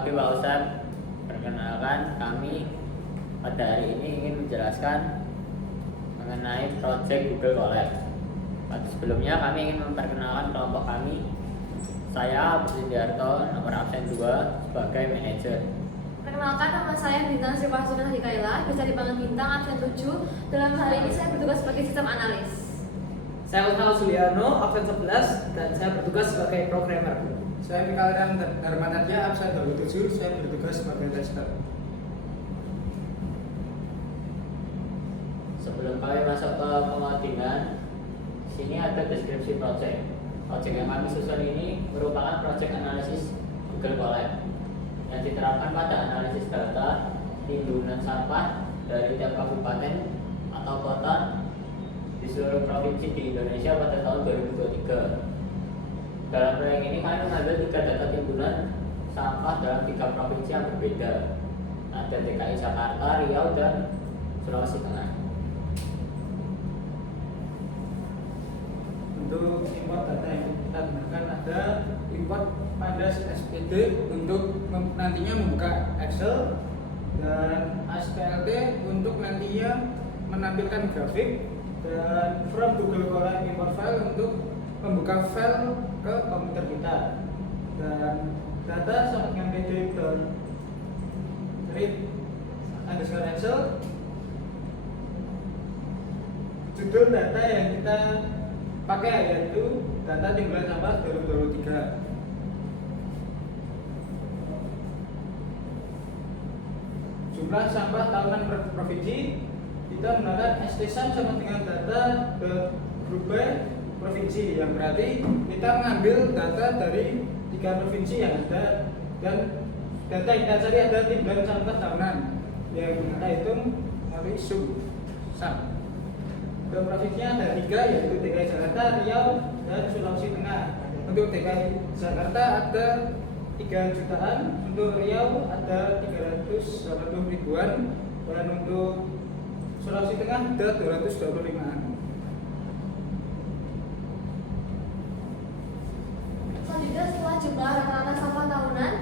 pagi Pak Ustadz. Perkenalkan, kami pada hari ini ingin menjelaskan mengenai proyek Google Colab. Sebelumnya kami ingin memperkenalkan kelompok kami. Saya Budiarto, nomor absen 2 sebagai manajer. Perkenalkan, nama saya Bintang Sri Pasukan Hadikaila, bisa dipanggil Bintang, absen 7. Dalam hari ini saya bertugas sebagai sistem analis. Saya Utmal Suliano, absen 11, dan saya bertugas sebagai programmer. Saya Mikael Darmanatya, absen 27, saya bertugas sebagai tester. Sebelum kami masuk ke pengodingan, sini ada deskripsi proyek. Proyek yang kami susun ini merupakan proyek analisis Google Colab yang diterapkan pada analisis data timbunan sampah dari tiap kabupaten atau kota di seluruh provinsi di Indonesia pada tahun 2023. Dalam proyek ini kami mengambil 3 data timbunan sampah dalam 3 provinsi yang berbeda. Ada DKI Jakarta, Riau, dan Sulawesi Tengah. Untuk import data yang kita gunakan ada import Pandas SPD untuk nantinya membuka Excel, dan ASPLT untuk nantinya menampilkan grafik, dan from Google Colab import file untuk membuka file ke komputer kita, dan data sama dengan pdf dan read underscore Excel. Judul data yang kita pakai yaitu data timbunan sampah 2023. Jumlah sampah tahunan per provinsi kita menggunakan STSAM sama dengan data grup B provinsi, yang berarti kita mengambil data dari 3 provinsi yang ada, dan data yang kita cari ada timbunan sampah tahunan yang kita hitung melalui SUM. Untuk provinsinya ada 3, yaitu DKI Jakarta, Riau, dan Sulawesi Tengah. Untuk DKI Jakarta ada 3 jutaan, untuk Riau ada 380 ribuan, dan untuk Sulawesi Tengah ada 225-an. Selanjutnya, setelah jumlah rata-rata sampah tahunan,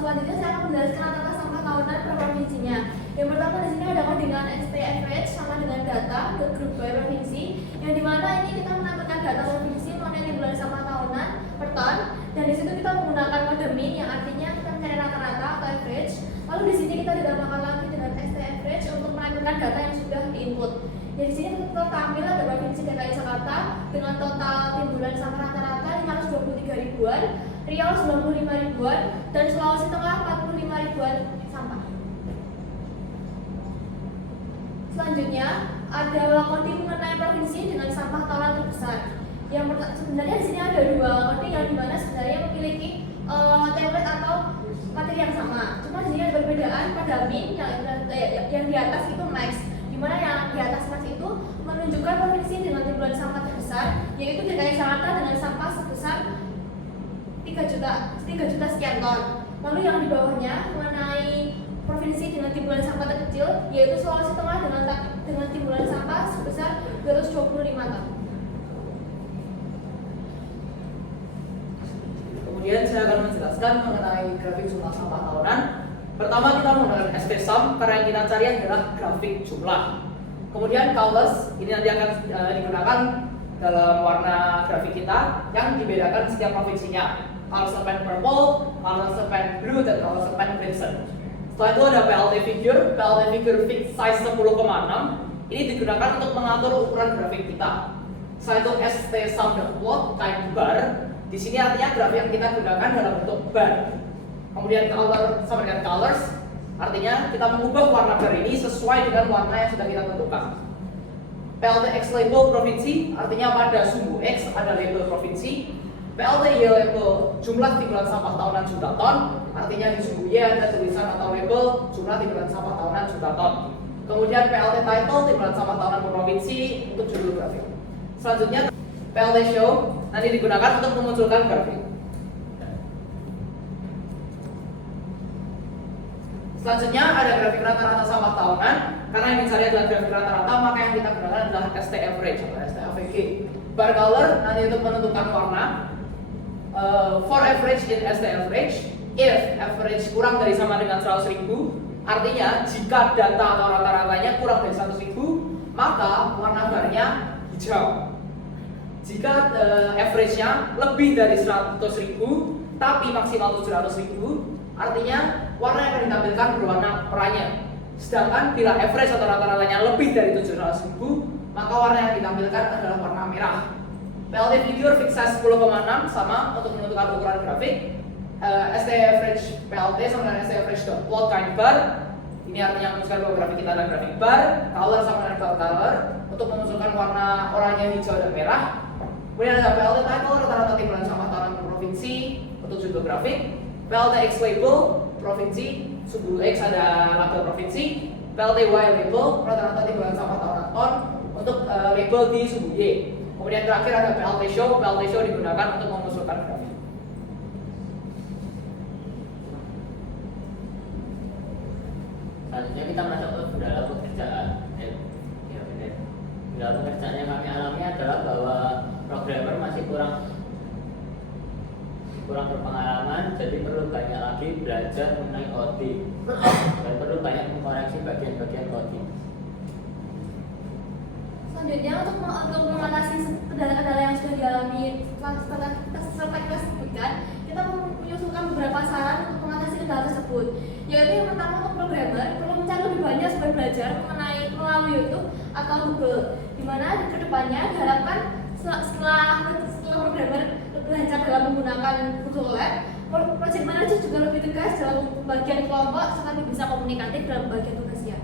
selanjutnya saya akan menjelaskan rata-rata sampah tahunan per provinsinya. Yang pertama di sini ada dengan ST average sama dengan data ke grup by provinsi, yang dimana ini kita menampilkan data provinsi mengenai timbunan sampah tahunan per ton, dan di situ kita menggunakan kode min yang artinya kita mencari rata-rata atau average. Lalu di sini kita ditambahkan lagi dengan ST average untuk menampilkan data yang sudah diinput. Jadi di sini kita tampil ada provinsi DKI Jakarta dengan total timbunan sampah rata-rata 523 ribuan, Riau 95 ribuan, dan Sulawesi Tengah 45 ribuan sampah. Selanjutnya ada coding mengenai provinsi dengan sampah tahunan terbesar. Yang sebenarnya di sini ada 2 coding yang dimana sebenarnya memiliki template atau materi yang sama. Cuma di sini ada perbedaan pada min yang di atas itu max, dimana yang di atas max itu menunjukkan provinsi dengan timbunan sampah terbesar, yaitu DKI Jakarta dengan sampah sebesar 3 juta sekian ton. Lalu yang di bawahnya mengenai provinsi dengan timbunan sampah terkecil, yaitu Sulawesi Tengah dengan timbunan sampah sebesar 225 ton. Kemudian saya akan menjelaskan mengenai grafik jumlah sampah tahunan. Pertama kita menggunakan SPSUM karena yang kita cari adalah grafik jumlah. Kemudian colors ini nanti akan digunakan dalam warna grafik kita yang dibedakan setiap provinsinya. Color pen purple, color pen blue, dan color pen crimson. Setelah itu ada PLT figure fixed size 10,6. Ini digunakan untuk mengatur ukuran grafik kita. Setelah itu ST sum plot type bar. Di sini artinya grafik yang kita gunakan dalam bentuk bar. Kemudian color sama dengan colors, artinya kita mengubah warna bar ini sesuai dengan warna yang sudah kita tentukan. PLT X label provinsi, artinya pada sumbu X ada label provinsi. PLT Y label jumlah timbunan sampah tahunan juta ton, artinya di sumbu Y ada tulisan atau label jumlah timbunan sampah tahunan juta ton. Kemudian PLT title timbunan sampah tahunan per provinsi untuk judul grafik. Selanjutnya PLT show nanti digunakan untuk memunculkan grafik. Selanjutnya ada grafik rata-rata sampah tahunan. Karena yang dicari adalah grafik rata-rata, maka yang kita gunakan adalah ST average atau ST AVG. Bar color nanti untuk menentukan warna. For average in ST average, If average kurang dari sama dengan 100.000, artinya jika data atau rata-ratanya kurang dari 100.000, maka warna barnya hijau. Jika average-nya lebih dari 100.000 tapi maksimal 700.000, artinya warna yang akan ditampilkan berwarna oranye. Sedangkan bila average atau rata-ratanya lebih dari 700.000, maka warna yang ditampilkan adalah warna merah. PLT figure fix size 10,6 sama untuk menentukan ukuran grafik. ST average PLT sama dengan ST average plot kind bar. Ini artinya memunculkan bahwa grafik kita adalah grafik bar. Color sama dengan color untuk memunculkan warna oranye, hijau, dan merah. Kemudian ada PLT title rata-rata timbulan sampah tahunan per provinsi untuk judul grafik. PLT X label provinsi, sub X ada label provinsi. PLT Y label rata-rata timbulan sampah tahunan ton untuk label di sub Y. Kemudian terakhir ada PLT show. PLT show digunakan untuk memunculkan grafik. Selanjutnya kita masuk ke kendala pekerjaan. Ya benar. Kendala pekerjaan yang kami alami adalah bahwa programmer masih kurang berpengalaman, jadi perlu banyak lagi belajar mengenai coding dan perlu banyak mengkoreksi bagian-bagian coding. Selanjutnya untuk mengatasi kendala-kendala yang sudah dialami setelah kita sebutkan, kita menyusulkan beberapa saran untuk mengatasi kendala tersebut. Yaitu yang pertama, untuk programmer perlu mencari lebih banyak sumber belajar melalui YouTube atau Google, di mana kedepannya diharapkan setelah programmer belajar dalam menggunakan Google Lab, project manager juga lebih tegas dalam pembagian kelompok serta lebih bisa komunikatif dalam pembagian tugasnya.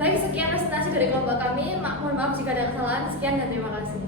Baik, sekian presentasi dari kelompok kami. Mohon maaf jika ada kesalahan. Sekian dan terima kasih.